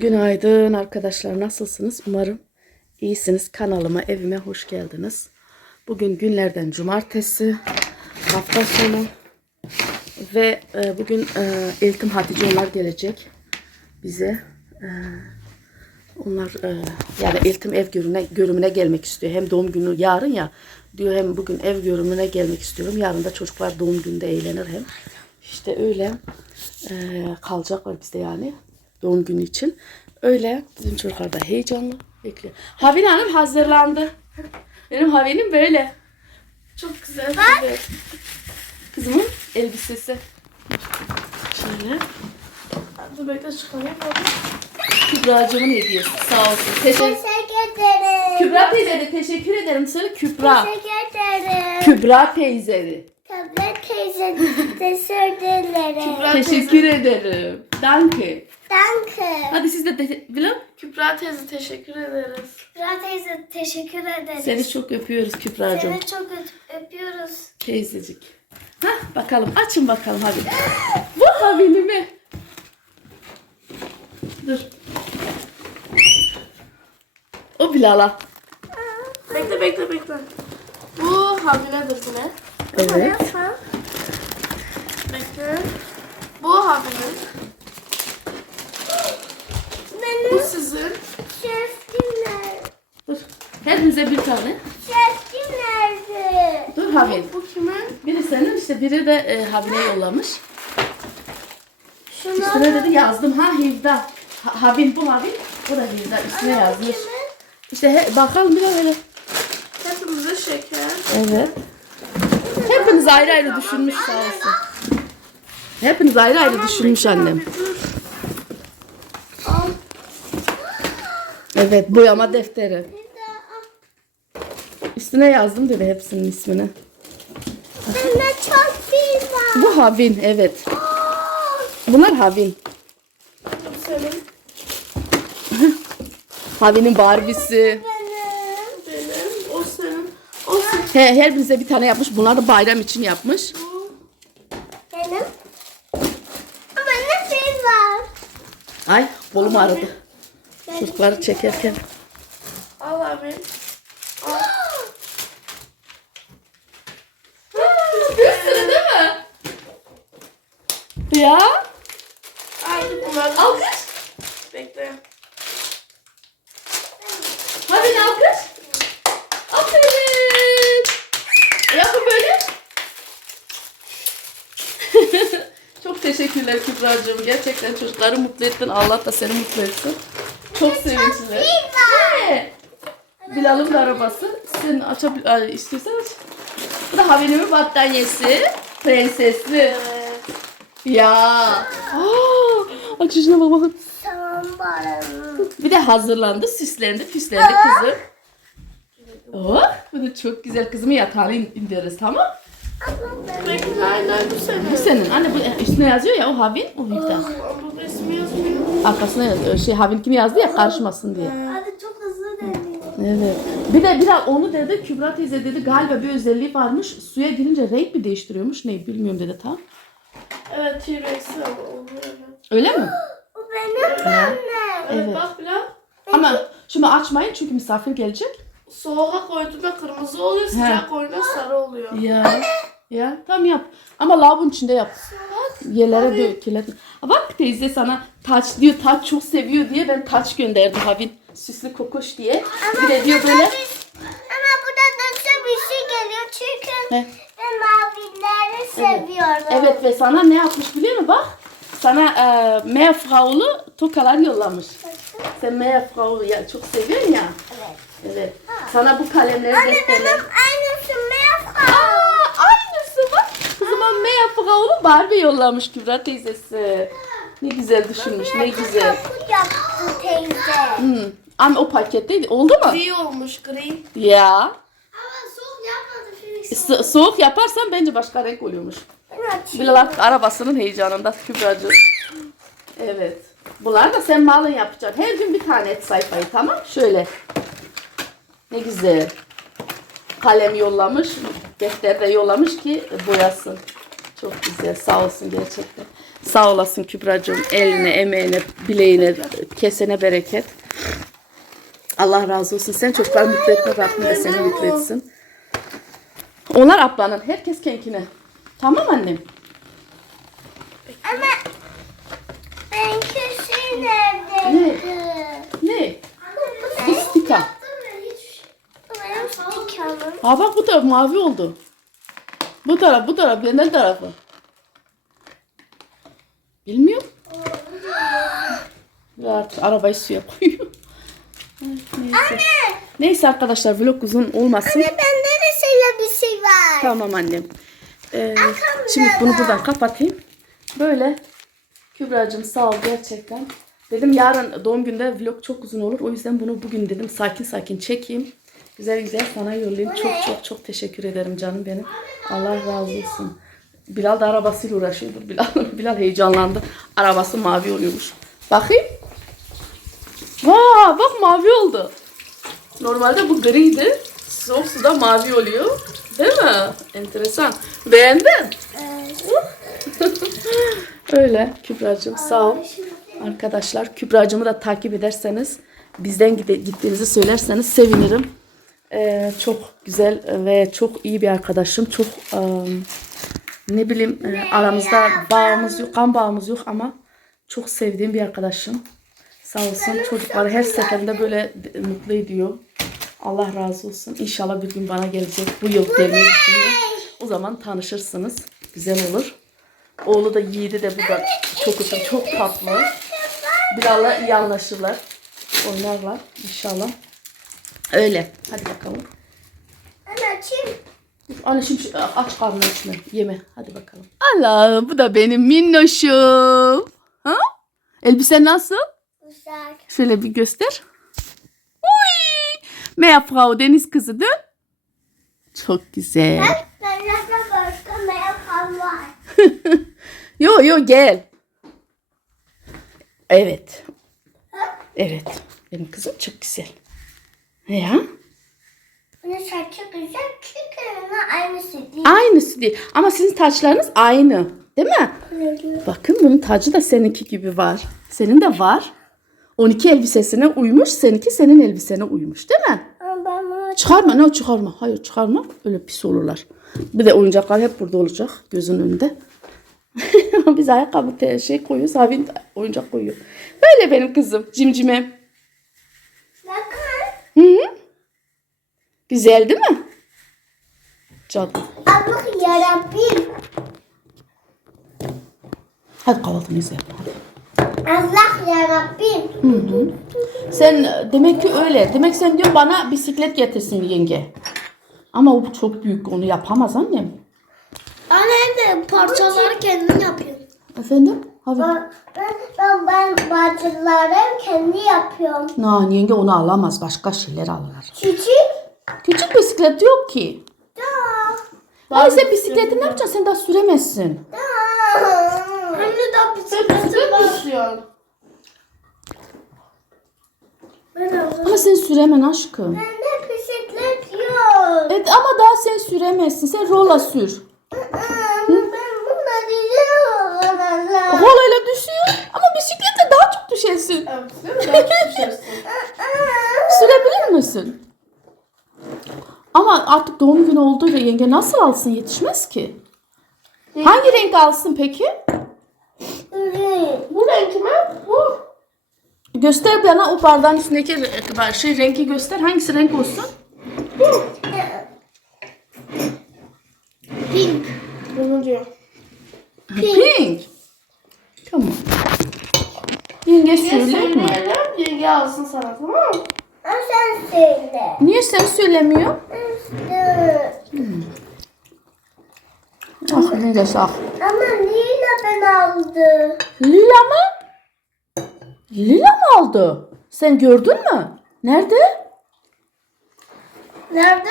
Günaydın arkadaşlar nasılsınız? Umarım iyisiniz. Kanalıma, evime hoş geldiniz. Bugün günlerden cumartesi, hafta sonu ve e, bugün e, Eltim Hatice onlar gelecek bize. E, onlar e, yani Eltim ev görümüne, görümüne gelmek istiyor. Hem doğum günü yarın ya diyor hem bugün ev görümüne gelmek istiyorum. Yarın da çocuklar doğum gününde eğlenir hem. İşte öyle e, kalacaklar bizde yani doğum günü için. Öyle bizim çocuklar da heyecanlı bekliyor. Havin Hanım hazırlandı. Benim Havin'im böyle. Çok güzel. Evet. Kızımın elbisesi. Şöyle. Dur bekle çıkarayım. Kübra'cığımın hediyesi. Sağ olsun. Teşekkür Teşekkür ederim. Kübra teyze de teşekkür ederim. Söyle Kübra. Teşekkür ederim. Kübra teyze de. Tablet teyze teşekkür ederim. Teşekkür ederim. Danke. Danke. Hadi siz de de bilin. Kübra teyze teşekkür ederiz. Kübra teyze teşekkür ederiz. Seni çok öpüyoruz Kübra'cığım. Seni çok öp- öpüyoruz. Teyzecik. Hah bakalım açın bakalım hadi. Bu havinimi. Dur. O Bilal'a. Bekle bekle bekle. Bu habinedir yine. Evet. Bekle. Bu habine. Bu sizin. şefim nerede? Dur. Hepinize bir tane. Şefim nerede? Dur Havin. Bu kimin? Biri senin işte biri de e, Havin'e yollamış. Şunu Üstüne dedi yazdım ha Hilda. Ha, Havin bu Havin. Bu da Hilda üstüne yazmış. İşte he, bakalım bir de öyle. Hepimize şeker. Evet. Hepiniz ayrı ayrı düşünmüş sağ olsun. Hepiniz ayrı ayrı düşünmüş annem. Evet boyama defteri. Üstüne yazdım dedi hepsinin ismini. Bende çok bir var. Bu Havin evet. Bunlar Havin. Senin. Havin'in Barbie'si. Benim. Benim. O senin. O senin. He, her birinize bir tane yapmış. Bunlar da bayram için yapmış. Benim. Ama ne bir var? Ay kolum ağrıdı. Çocukları çekerken. Al abi. Al. Bir sürü değil mi? Ya. Haydi bunlar. Alkış. Bekle. Hadi ne alkış. Aferin. Yapın böyle. Çok teşekkürler Kübra'cığım. Gerçekten çocukları mutlu ettin. Allah da seni mutlu etsin. Çok sevinçli. He. Bilal'ın da arabası. Sen açabil istiyorsan aç. Bu da Havin'imin battaniyesi. Prensesli. Evet. Ya. Aa, açışına bak bakın. Tamam bana. Bir de hazırlandı, süslendi, püslendi kızım. Oh, bunu çok güzel kızımı yatağına in- indiririz tamam? Hayır hayır bu senin. Bu senin. Anne bu üstüne yazıyor ya o Havin, o Hüften. Ama bu resmi yazmıyor. Arkasına yazıyor. Şey Havin kim yazdı ya karışmasın diye. Hadi çok hızlı dönüyor. Evet. Bir de biraz onu dedi Kübra teyze dedi galiba bir özelliği varmış. Suya girince renk mi değiştiriyormuş ne bilmiyorum dedi tam. Evet ama onu evet. Öyle mi? Bu benim annem. Evet, Evet. bak Bilal. Ama şimdi açmayın çünkü misafir gelecek. Soğuğa koyduğunda kırmızı oluyor, sıcak koyduğunda sarı oluyor. Ya. Ya tam yap. Ama lavabonun içinde yap. Yerlere döküler. Bak teyze sana taç diyor. Taç çok seviyor diye ben taç gönderdim Havin. Süslü kokuş diye. Bir de diyor böyle. Ama burada da bir şey geliyor çünkü He. ben mavileri seviyorum. Evet ve sana ne yapmış biliyor musun? Bak. Sana e, Meerfrau'lu tokalar yollamış. Sen Meerfrau'u ya, çok seviyorsun ya. Evet. Evet. Sana bu kalemleri Anne benim aynısı mevka. Aa, aynısı bak. Kızıma Meerfrau'lu Barbie yollamış Kübra teyzesi. Ne güzel düşünmüş. Ne güzel. Kapı yaptı teyze. Hmm. Ama o paketteydi. Oldu mu? Gri olmuş gri. Ya. Ama soğuk yapmadı Felix. So- soğuk yaparsan bence başka renk oluyormuş. Bilal arabasının heyecanında Kübra'cığım. Evet. Bunlar da sen malın yapacaksın. Her gün bir tane et sayfayı tamam Şöyle. Ne güzel. Kalem yollamış. Defter de yollamış ki boyasın. Çok güzel. Sağ olsun gerçekten. Sağ olasın Kübra'cığım. Eline, emeğine, bileğine, Kesene bereket. Allah razı olsun. Sen çocuklar mutlu etme. Rabbim de seni mutlu etsin. Onlar ablanın. Herkes kendine. Tamam annem. Ama benimki şey neredeydi? Ne? Stika. Benim stikamım. Ha bak bu taraf mavi oldu. Bu taraf, bu taraf, benden tarafı. Bilmiyorum. Ve artık arabayı suya koyuyor. Evet, Neyse. Neyse arkadaşlar vlog uzun olmasın. Bende de şöyle bir şey var. Tamam annem. Ee, şimdi bunu buradan kapatayım. Böyle. Kübra'cığım sağ ol gerçekten. Dedim yarın doğum günde vlog çok uzun olur. O yüzden bunu bugün dedim sakin sakin çekeyim. Güzel güzel sana yollayayım. Çok çok çok teşekkür ederim canım benim. Allah razı olsun. Bilal da arabasıyla uğraşıyordur. Bilal, Bilal heyecanlandı. Arabası mavi oluyormuş. Bakayım. Vaa bak mavi oldu. Normalde bu griydi. Soğuk suda mavi oluyor. Değil mi? Enteresan. Beğendin? Öyle Kübra'cığım sağ ol. Arkadaşlar Kübra'cığımı da takip ederseniz bizden gittiğinizi söylerseniz sevinirim. Ee, çok güzel ve çok iyi bir arkadaşım. Çok ım, ne bileyim e, aramızda bağımız yok, kan bağımız yok ama çok sevdiğim bir arkadaşım. Sağ olsun çocukları her seferinde böyle mutlu ediyor. Allah razı olsun. İnşallah bir gün bana gelecek. Bu yıl gelmeyi düşünüyor. O zaman tanışırsınız. Güzel olur. Oğlu da yiğidi de burada çok uzun, çok tatlı. Bilal'la iyi anlaşırlar. Oynarlar inşallah. Öyle. Hadi bakalım. Anne açayım. Anne şimdi aç karnını içme. Yeme. Hadi bakalım. Allah bu da benim minnoşum. Ha? Elbise nasıl? Güzel. Şöyle bir göster. Uy! Mehr Frau Deniz kızı dön. Çok güzel. Ben zaten başka meyve var. Yo yo gel. Evet. Evet. Benim kızım çok güzel. Ya. Bunun saçı güzel çünkü onun aynısı değil. Aynısı değil. Ama sizin taçlarınız aynı. Değil mi? Diyor? Bakın bunun tacı da seninki gibi var. Senin de var. 12 elbisesine uymuş. Seninki senin elbisene uymuş. Değil mi? Ama ben bunu Çıkarma. Ne çıkarma. Hayır çıkarma. Öyle pis olurlar. Bir de oyuncaklar hep burada olacak. Gözün önünde. Biz ayakkabı şey koyuyoruz. Abin oyuncak koyuyor. Böyle benim kızım. Cimcime. bakın. Hı -hı. Güzel değil mi? Cadı. Allah yarabbim. Hadi kahvaltımızı yapalım. Allah yarabbim. Sen demek ki öyle. Demek sen diyor bana bisiklet getirsin yenge. Ama o çok büyük onu yapamaz annem. Anne de parçaları kendin yapıyor. Efendim? Abi. Ben, ben, ben parçaları kendi yapıyorum. Na yenge onu alamaz. Başka şeyler alır. Küçük. Küçük bisiklet yok ki. Da. Ay sen bisikleti ne yapacaksın? Sen daha süremezsin. Da. Hem de daha Sen bisiklet mi sürüyorsun? Ben de Ama sen süremen aşkım. Bende bisiklet yok. Evet ama daha sen süremezsin. Sen rola sür. Ben buna diyeceğim. Rolayla düşüyor. Ama bisiklete daha çok düşersin. Evet değil mi? Daha çok düşersin. Sürebilir misin? Ama artık doğum günü oldu ve yenge nasıl alsın yetişmez ki. Hangi renk alsın peki? Bu renk mi? Bu. Göster bana o bardağın üstündeki re- şey rengi göster. Hangisi renk olsun? Pink. Bunu diyor. Pink. Tamam. Yenge Niye söyle mi? söyleyelim? Yenge alsın sana tamam mı? Ama sen söyle. Niye sen söylemiyor? İşte. Ah Lila sağ. Ama Lila ben aldı. Lila mı? Lila mı aldı? Sen gördün mü? Nerede? Nerede?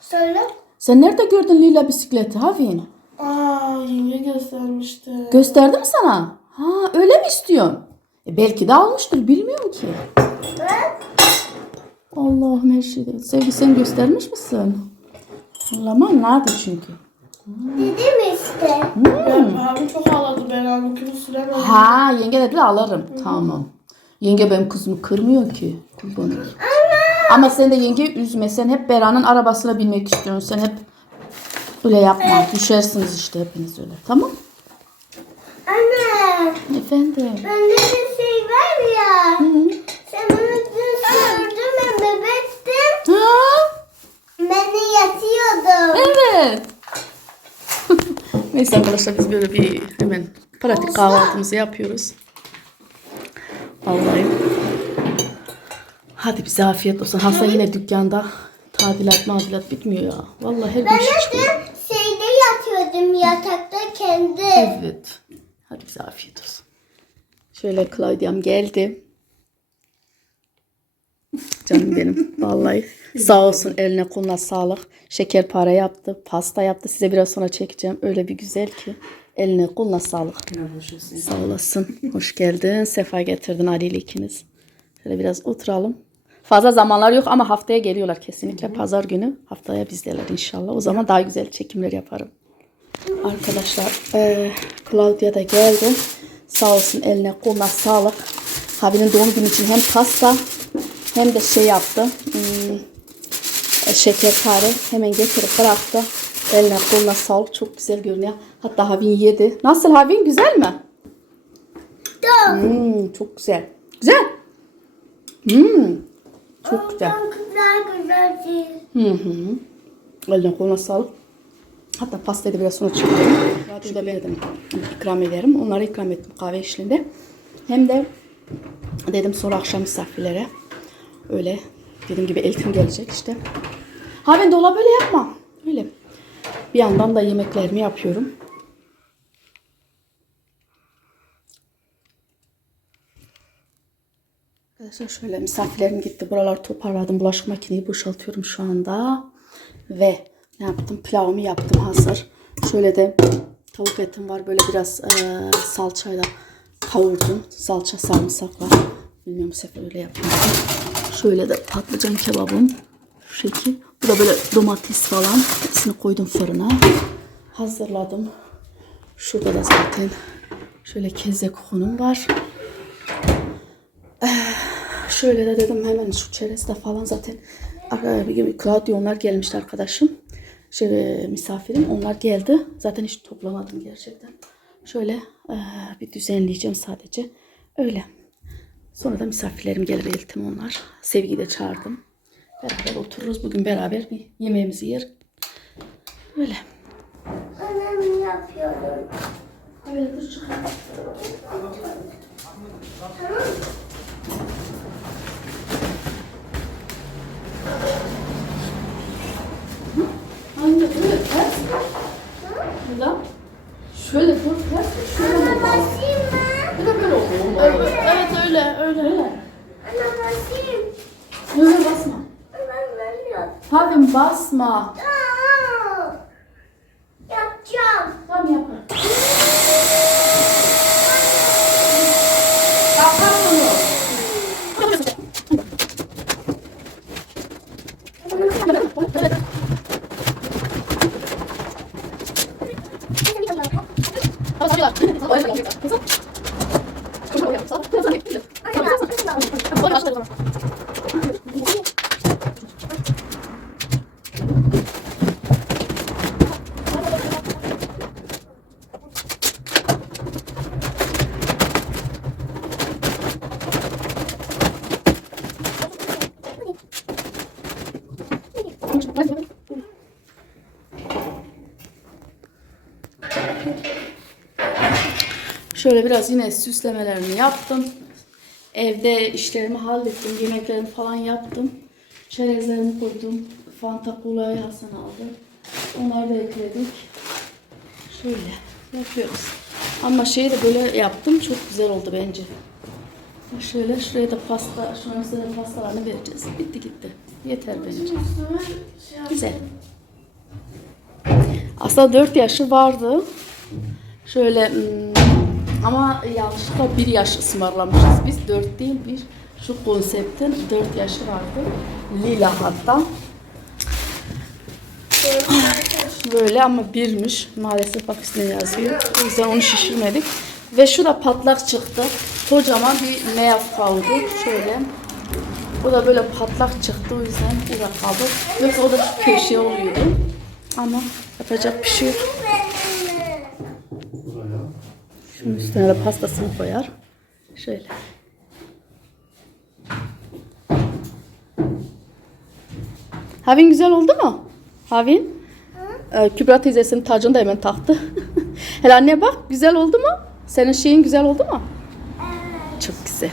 Söyle. Sen nerede gördün Lila bisikleti Havin? Aa yenge göstermişti. Gösterdi mi sana? Ha öyle mi istiyorsun? E, belki de almıştır bilmiyorum ki. Allah'ım her şeyde. Sevgi sen göstermiş misin? Anlamam nerede çünkü. dedim işte. Ben, abi çok ağladı ben halbuki bu süremedim. Ha yenge dedi alırım. Tamam. Yenge benim kızımı kırmıyor ki. Kurban olayım. Ama sen de yengeyi üzme. Sen hep Bera'nın arabasına binmek istiyorsun. Sen hep öyle yapma. Düşersiniz işte hepiniz öyle. Tamam? Anne. Efendim. Bende bir şey var ya. Sen bunu dün sordun ben bebektim. Ha? Ben de yatıyordum. Evet. Neyse arkadaşlar biz böyle bir hemen pratik kahvaltımızı yapıyoruz. Vallahi. Hadi bize afiyet olsun. Hasan yine dükkanda tadilat madilat bitmiyor ya. Vallahi her gün de çıkıyor. şeyde yatıyordum yatakta kendi. Evet. Hadi bize afiyet olsun. Şöyle Claudia'm geldi. Canım benim. Vallahi sağ olsun eline koluna sağlık. Şekerpare yaptı, pasta yaptı. Size biraz sonra çekeceğim. Öyle bir güzel ki. Eline koluna sağlık. Sağ olasın. Hoş geldin. Sefa getirdin Ali ikiniz. Şöyle biraz oturalım. Fazla zamanlar yok ama haftaya geliyorlar kesinlikle. Pazar günü haftaya bizdeler inşallah. O zaman daha güzel çekimler yaparım. Arkadaşlar eee Claudia da geldi. Sağ olsun eline koluna sağlık. Habinin doğum günü için hem pasta hem de şey yaptı. Hmm, şekerpare hemen getirip bıraktı. Eline koluna sağlık. Çok güzel görünüyor. Hatta Havin yedi. Nasıl Havin? Güzel mi? Hmm, çok güzel. Güzel. Hmm, çok güzel. Güzel güzel değil. Hı hı. Eline koluna sağlık. Hatta pastayı da biraz sonra çıkıyorum. Şurada ben dedim ikram ederim. Onlara ikram ettim kahve eşliğinde. Hem de dedim sonra akşam misafirlere öyle dediğim gibi eltim gelecek işte. Ha ben dolap öyle yapmam. Öyle. Bir yandan da yemeklerimi yapıyorum. Arkadaşlar şöyle misafirlerim gitti. Buraları toparladım. Bulaşık makineyi boşaltıyorum şu anda. Ve ne yaptım? Pilavımı yaptım hazır. Şöyle de tavuk etim var. Böyle biraz eee salçayla kavurdum. Salça sarımsakla. Bilmiyorum bu sefer öyle yaptım. Şöyle de patlıcan kebabım. Şu şekil. Bu da böyle domates falan. Hepsini koydum fırına. Hazırladım. Şurada da zaten şöyle keze konum var. Şöyle de dedim hemen şu çerezde falan zaten Claudio onlar gelmişti arkadaşım. Şey, misafirim onlar geldi. Zaten hiç toplamadım gerçekten. Şöyle eee, bir düzenleyeceğim sadece. Öyle. Sonra da misafirlerim gelir eltim onlar. Sevgiyi de çağırdım. Beraber otururuz. Bugün beraber bir yemeğimizi yer. Öyle. Annem yapıyorum. Öyle dur çıkalım. Anne böyle ters. Neden? Şöyle dur ters. Şöyle Anne olmalı. basayım mı? Bir de böyle olmalı. Evet, evet öyle öyle. Öyle. Anne basayım. Öyle basma. Ben yap. Hadi basma. Aa! 머리 감겼다. 그래서? 그래서 머리 감겼어? 그래서 이렇게. 머리 맞춰서 그러잖아. Şöyle biraz yine süslemelerimi yaptım. Evde işlerimi hallettim. Yemeklerimi falan yaptım. Çerezlerimi koydum. Fanta Cola'yı Hasan aldı. Onları da ekledik. Şöyle yapıyoruz. Ama şeyi de böyle yaptım. Çok güzel oldu bence. Şöyle şuraya da pasta, size de pastalarını vereceğiz. Bitti gitti. Yeter bence. Güzel. Aslında 4 yaşı vardı. Şöyle hmm, ama yanlışlıkla bir yaş ısmarlamışız biz. 4 değil bir. Şu konseptin 4 yaşı vardı. Lila hatta. Böyle ama birmiş. Maalesef bak üstüne yazıyor. O yüzden onu şişirmedik. Ve şu da patlak çıktı. kocaman bir meyaz kaldı. Şöyle. Bu da böyle patlak çıktı o yüzden burada kaldı. Yoksa o da köşeye oluyordu. Ama yapacak bir şey yok. Şunun üstüne de pastasını koyar. Şöyle. Havin güzel oldu mu? Havin? Ee, Kübra teyzesinin tacını da hemen taktı. Hele anne bak güzel oldu mu? Senin şeyin güzel oldu mu? Çok güzel.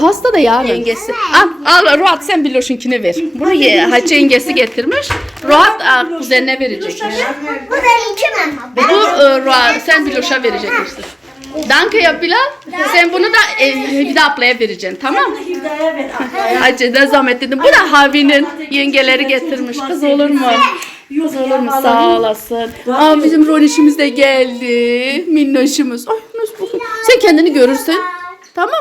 Pasta. Da ya yengesi. Al, al Ruat sen Biloş'unkini ver. Bunu ye. Hacı yengesi getirmiş. Ruat aa, kuzenine verecek. Bu da içemem. Bu e, Ruat sen Biloş'a verecek işte. Danke ya Bilal. Sen bunu da e, Hüda ablaya vereceksin tamam mı? Hidaya ver. Hacı ne zahmet dedim. Bu da Havi'nin yengeleri getirmiş. Kız olur mu? Kız olur mu? Sağ olasın. Aa, bizim Ronişimiz de geldi. Minnoşumuz. Ay nasıl. Sen kendini görürsün. Tamam.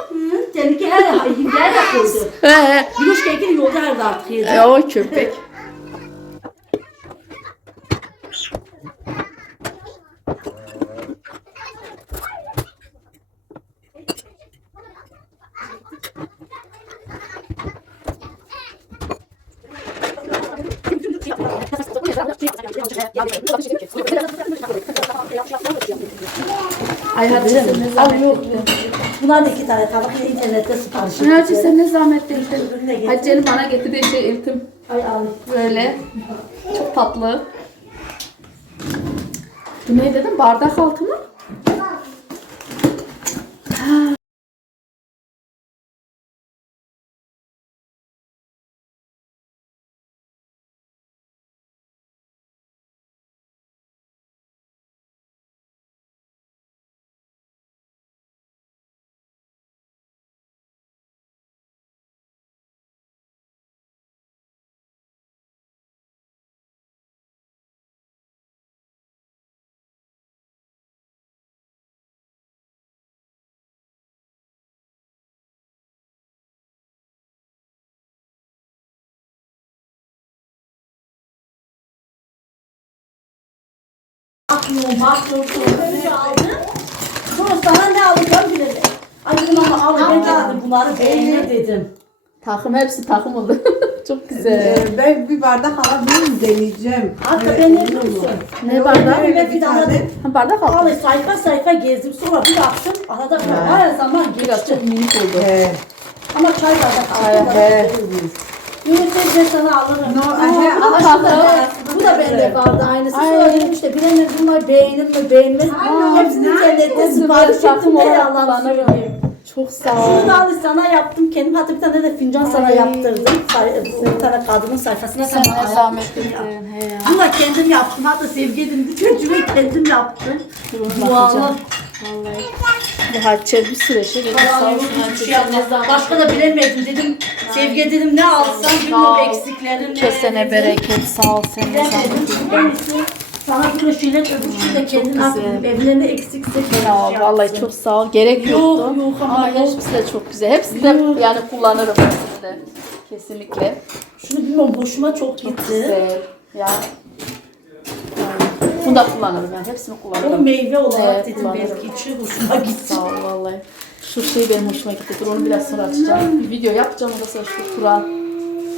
Seninki her hidaya da koydu. Ee, Gülüş kekini yolda her artık yedi. e, o köpek. Ay hadi sen ne zahmet ettin. Bunlar da iki tane tabak yine internette sipariş ettim. Hacı sen ne zahmet ettin. Hacı'nın bana getirdiği şey iltim. Ay al. Böyle. Çok tatlı. Bu ne dedim? Bardak altı mı? Bakıyorum. Önce aldım. Sonra sana ne alacağım bilemedim. Dedim ama al ben dedim bunları beğenir dedim. Takım hepsi takım oldu. Çok güzel. Ee, ben bir bardak alabilir miyim deneyeceğim. Hatta ben ne biliyor musun? Ne bardak? Ben bir tane. Ha, bardak altı. Vallahi sayfa sayfa gezdim sonra bir baktım arada her zaman Biraz geçti. çok minik oldu. Ee, Ama çay bardak aldım. he. Ben sana alırım. no, he, Ama al- şimdi bu da bende vardı aynısı. Sonra dedim işte bilenler bunlar beğenir mi beğenmez mi? Hepsini internette sipariş ettim. Her söyleyeyim. Çok sağ ol. Şunu da al sana yaptım. Kendim hatta bir tane de fincan sana Ay. yaptırdım. Bir tane kadının sayfasına Sen sana ne zahmet. Bunu da kendim yaptım. Hatta sevgi edildi. Çocuğu kendim yaptım. Dualı. Bakacağım. Vallahi. Bu Hatice bir süre şey dedi. Sağ olsun Hatice. Sen ne zahmet Başka da bilemedim dedim. Sevgi dedim ne alsam bilmiyorum eksiklerini. Kesene bereket sağ ol sen ne zahmet Bilemedim. En iyisi sana böyle şeyler öbür de kendin attım. Evlerine eksikse Ya şey vallahi çok sağ ol. Gerek Yok, yoktu. yok ama ama yok. hepsi de çok güzel. Hepsi de yani kullanırım hepsini de. Kesinlikle. Şunu bilmiyorum hoşuma çok gitti. Güzel. Ya. Bunu da kullanırım yani. Hepsini O kullanırım. meyve olarak Evet, dedim kullanırım. belki içi hoşuma gitti. Sağ ol vallahi. Şu şey benim hoşuma gitti. Dur onu biraz sonra açacağım. Bir video yapacağım. O da sonra şu Kur'an.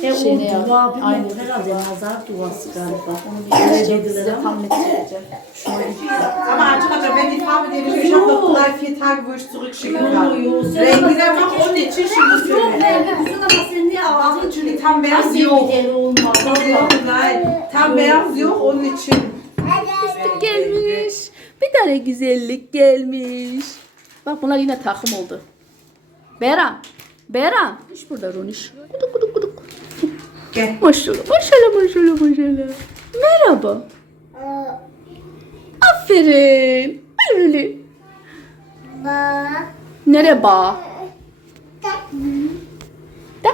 E, Şey o ne ya? dua Aynı herhalde nazar duası galiba. Onu bir izleyeceğim. Size tam net söyleyeceğim. Aber Angela, wenn die Farbe dir nicht, ich habe noch drei, vier Tage, wo ich zurückschicken kann. Yo, sen Rengi de bak onun için şimdi Yok söyle. ben ama çünkü tam beyaz yok. nein. Tam beyaz yok onun için. Gelmiş. Bir tane güzellik gelmiş. Bak bunlar yine takım oldu. Beran. Beran. İş burada Roniş. Guduk guduk guduk. Gel. Maşallah maşallah maşallah maşallah. Merhaba. Aferin. Ay öyle. Bak. Nereye bağ? Da.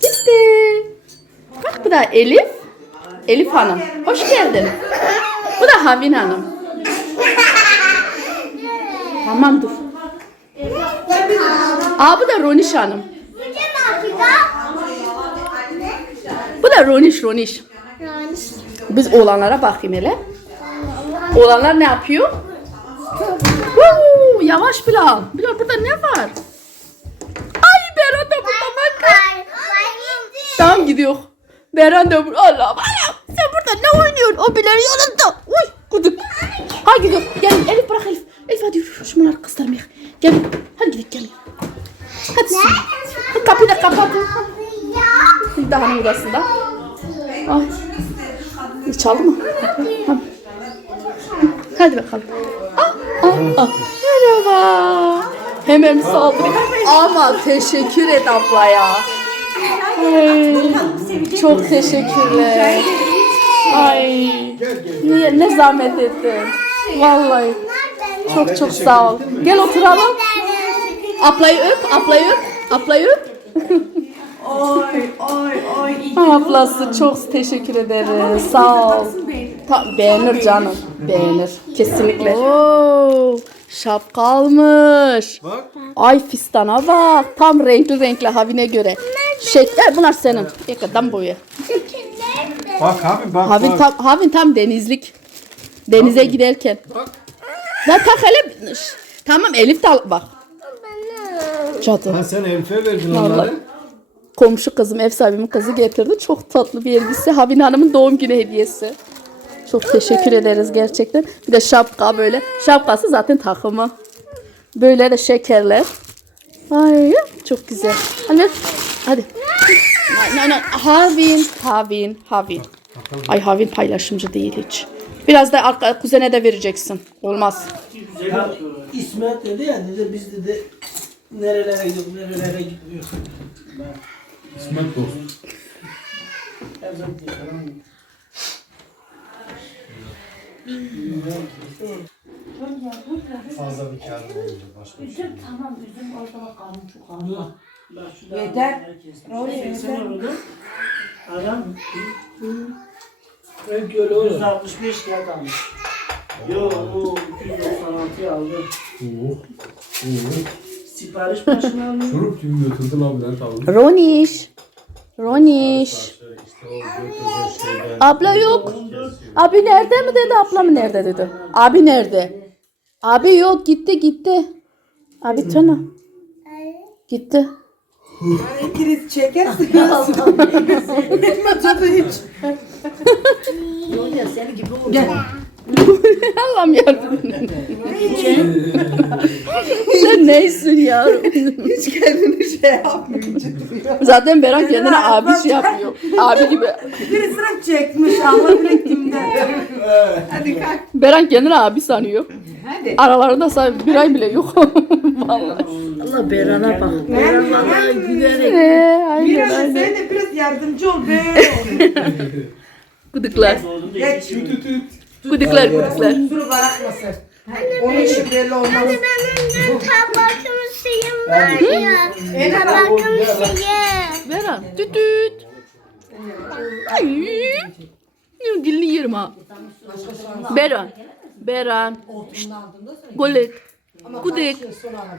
Gitti. Bak bu da Elif. Elif Hanım. Hoş geldin. Bu da Havin Hanım. Tamam dur. Aa bu da Roniş Hanım. Bu da Roniş Roniş. Biz oğlanlara bakayım hele. Oğlanlar ne yapıyor? Woo, yavaş Bilal. Bilal burada ne var? Ay Beran da burada bak. Ay, ay gitti. Tamam gidiyor. Beran da burada. Allah Burada ne oynuyorsun? O Bilal'in yanında. Uy kuduk. Hadi gidiyor. Gel Elif bırak Elif. Elif hadi yürü. Şunları kıstırmayalım. Gel. Hadi gidelim gel. Hadi. Hadi kapıyı da kapatın. Daha odasında. Ay. Çaldı mı? Hadi bakalım. Ah, ah, ah. Merhaba. Hemen saldırıyor. Ama teşekkür et abla ya. Ay, çok teşekkürler. Ay. Niye, ne zahmet ettin. Vallahi. Çok çok sağ ol. Gel oturalım. Ablayı öp, ablayı öp, ablayı öp. Oy oy oy. Ablası çok teşekkür ederiz. Sağ ol. Ta, beğenir canım. Beğenir. Kesinlikle. Oo, şapka almış. Ay fistana bak. Tam renkli renkli havine göre. Şeker bunlar senin. Yakadan boyu. Bak abi bak Havin bak. tam, havin tam denizlik. Denize giderken. Ya tak hele. Şş, Tamam Elif de al. Bak. Cadı. Ha sen Elif'e verdin Vallahi. onları. Komşu kızım ev sahibimin kızı getirdi. Çok tatlı bir elbise. Havin Hanım'ın doğum günü hediyesi. Çok teşekkür ederiz gerçekten. Bir de şapka böyle. Şapkası zaten takımı. Böyle de şekerler. Ay çok güzel. Hadi. Hadi. Nay, nay, nay. Havin, Havin, Havin. Ay Havin paylaşımcı değil hiç. Biraz da arka, kuzene de vereceksin. Olmaz. Ya, İsmet dedi ya dedi biz dedi nerelere gidiyoruz nerelere gitmiyoruz. İsmet dost. Fazla bir kar olmayacak başka bir şey. Tamam üzüm orada. Bak şu Yeter. Oluyor? yeter. Adam. Belki öyle olur. 165 kağıt almış. Yo o 296'yı aldı. Oo. Oo. Sipariş başına alıyor. Şurup gibi götürdü lan Bülent abi. Roniş. Roniş. Abla yok. Abi nerede mi dedi, abla mı nerede dedi. Abi nerede? Abi yok gitti gitti. Abi Tuna. Gitti. İngiliz çekersin. Tabii hiç. Ya seni gibi olur. Allah'ım yarabbim. Sen neysin ya? Hiç kendini şey duruyor. Zaten Beran kendine abi şey yapıyor. Abi gibi. Biri sırf çekmiş Allah. Hadi kalk. Beran kendini abi sanıyor. Hadi. Aralarında sadece bir ay bile yok. Vallahi. Allah Beran'a bak. Beran bana gülerek. Ee, aynen Biraz aynen. sen de biraz yardımcı ol be. Gıdıklar. Geç. Tüt tüt tüt. Gıdıklar gıdıklar. Kusuru bırakmasın. Onun için belli olmaz. Benim de tabakım suyum var ya. En ara Tabakım suyum. Beran. Tüt tüt. Dilini yerim ha. Beran. Beran. Şşt. Golek. Gudek.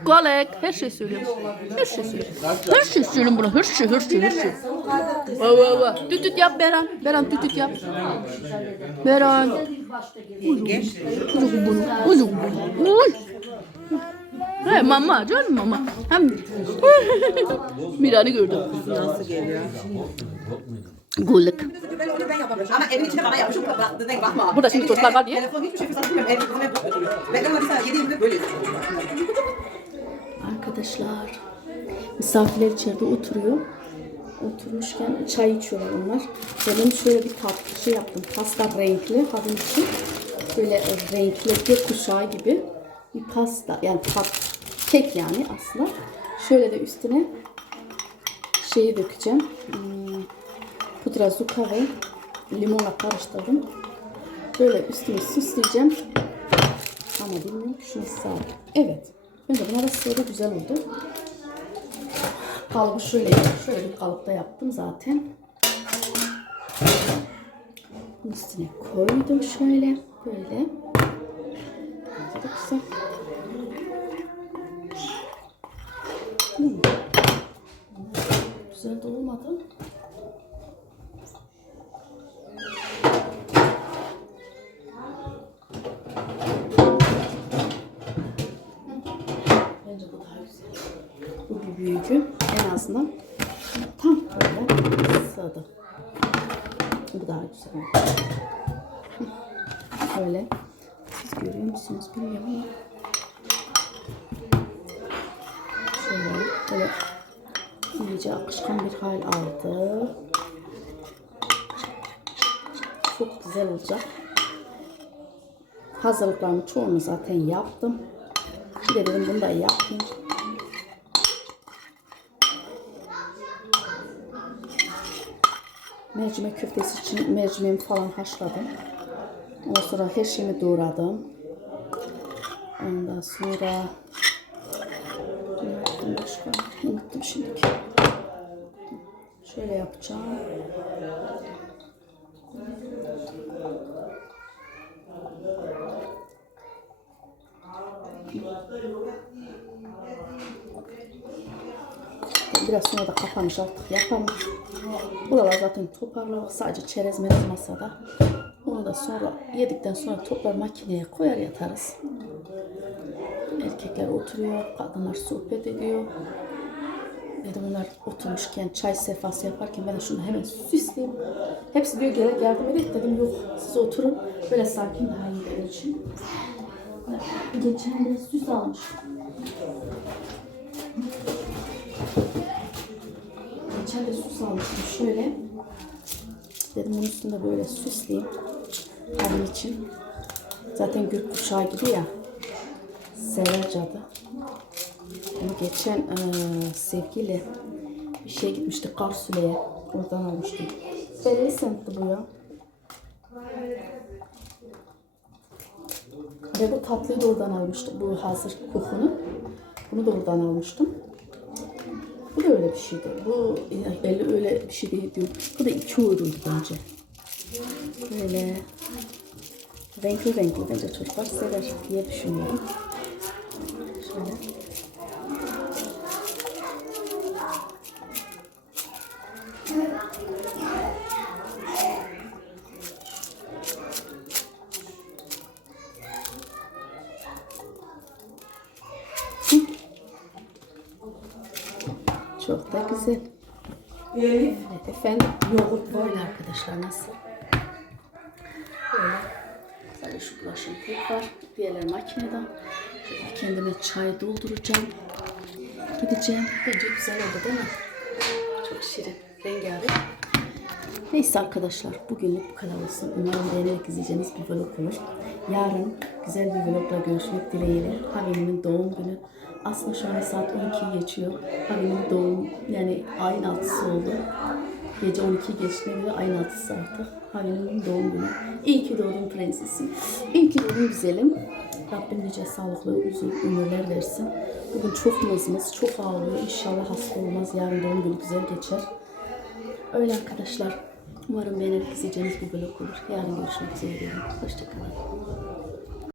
Golek. Her şey söylüyorum. Her şey söylüyorum. Her şey söylüyorum buna. Her şey, her şey, her şey. Va va va. Tüt tüt yap Beran. Beran tüt tüt yap. Beran. Uzun bunu. Uzun bunu. Uy. He mama canım mama. Hem Mira'nı gördüm. Nasıl geliyor? Golek. Ben onu ben yapamıyorum. Ama evin içinde bana yapmışım bıraktı. Denk bakma. Burada şimdi çocuklar var diye. Telefon hiçbir şey fırsat bilmiyorum. Evin içinde Ben de bir saniye 7 yıldır böyle. Arkadaşlar misafirler içeride oturuyor. Oturmuşken çay içiyorlar onlar. Ben şöyle bir tatlı şey yaptım. Pasta renkli havun için. Böyle renkli gökkuşağı gibi bir pasta. Yani tat, kek yani aslında. Şöyle de üstüne şeyi dökeceğim. Hmm, pudra zuka ve limonla karıştırdım. Böyle üstüne süsleyeceğim. Ama bilmiyorum ki şunu sağ. Evet. Bence arası da güzel oldu. Kalıbı şöyle, şöyle bir kalıpta yaptım zaten. Üstüne koydum şöyle, böyle. Çok güzel. Hmm. Güzel de olmadı. Bence bu daha güzel. Bu bir büyüğü. En azından tam böyle sığdı. Bu daha güzel oldu. Böyle. Siz görüyor musunuz bilmiyorum ama. Şöyle böyle iyice akışkan bir hal aldı. Çok güzel olacak. Hazırlıklarımı çoğunu zaten yaptım. Bir de dedim bunu da yapayım. Mercimek köftesi için mercimeğimi falan haşladım. Ondan sonra her şeyimi doğradım. Ondan sonra ne yaptım başka? Unuttum şimdi. Şöyle yapacağım. Biraz sonra da kapanış artık yapalım. Buralar zaten toparladık. Sadece çerez merez masada. Onu da sonra yedikten sonra toplar makineye koyar yatarız. Erkekler oturuyor, kadınlar sohbet ediyor. Dedim onlar oturmuşken çay sefası yaparken ben de şunu hemen süsleyeyim. Hepsi diyor gerek yardım edin dedim yok siz oturun. Böyle sakin daha iyi benim için. Geçen de süs almıştım. Geçen de süs almıştım şöyle. Dedim bunun üstünde böyle süsleyeyim. Onun için. Zaten gül kuşağı gibi ya. Sever cadı. Ama geçen e, sevgili bir şey gitmiştik Karsule'ye. Oradan almıştım. Belli semtti bu ya. Ve bu tatlıyı da oradan almıştım. Bu hazır kokunu. Bunu da oradan almıştım. Bu da öyle bir şeydi. Bu belli öyle bir şey değil diyor. Bu da iki euruydu bence. Böyle renkli renkli bence çocuklar sever diye düşünüyorum. Şöyle. Çok da güzel. Evet efendim yoğurt böyle arkadaşlar nasıl? Böyle. Sadece şu bulaşım pek var. Diğerleri makinede. Şöyle kendime çay dolduracağım. Gideceğim. Bence güzel oldu değil mi? Çok şirin. Rengarenk. Neyse arkadaşlar bugünlük bu kadar olsun. Umarım beğenerek izleyeceğiniz bir vlog olur. Yarın güzel bir vlogla görüşmek dileğiyle. Havinimin doğum günü. Aslında şu an saat 12 geçiyor. Havinimin doğum yani ayın 6'sı oldu. Gece 12 geçtiğine göre ayın 6'sı artık. Havinimin doğum günü. İyi ki doğdun prensesim. İyi ki doğdun güzelim. Rabbim nice sağlıklı uzun ömürler versin. Bugün çok mızmız, çok ağlıyor. İnşallah hasta olmaz. Yarın doğum günü güzel geçer. Öyle arkadaşlar. Umarım beğenerek izleyeceğiniz bir vlog olur. Yarın görüşmek üzere. Hoşçakalın.